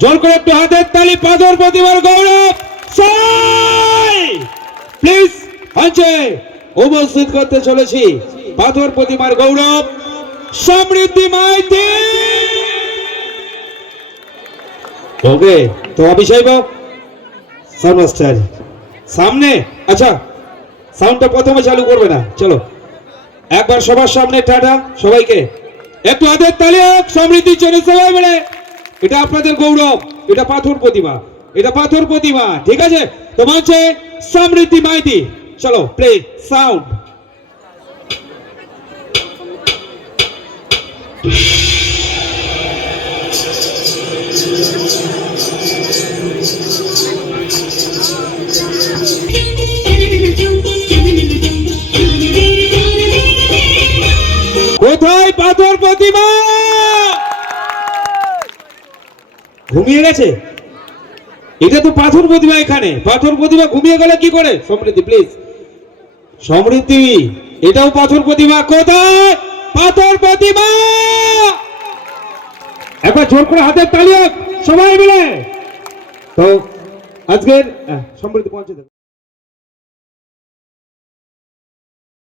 জোর করে একটু হাতের তালি পাথর প্রতিমার গৌরব প্লিজ মঞ্চে উপস্থিত করতে চলেছি পাথর প্রতিমার গৌরব সমৃদ্ধি মাইতি। ওকে তো অভিষেক সাউন্ড মাস্টার সামনে। আচ্ছা সাউন্ডটা প্রথমে চালু করবে না, চলো একবার সবার সামনে টাটা সবাইকে, একটু হাতের তালি হোক সমৃদ্ধির জন্য সবাই মিলে। এটা আপনাদের গৌরব, এটা পাথর প্রতিমা, এটা পাথর প্রতিমা, ঠিক আছে? তো মঞ্চে সমৃদ্ধি মাইতি, চলো প্লে সাউন্ড। কোথায় পাথর প্রতিমা? ঘুমিয়ে গেছে? এটা তো পাথর প্রতিমা, এখানে পাথর প্রতিমা ঘুমিয়ে গেলে কি করে? সমৃদ্ধি প্লিজ, সমৃদ্ধি এটাও পাথর প্রতিমা। কোথায় পাথর প্রতিমা? একবার জোর করে হাতের তালি হোক সবাই মিলে। তো আজকের সমৃদ্ধি পৌঁছে দেবে।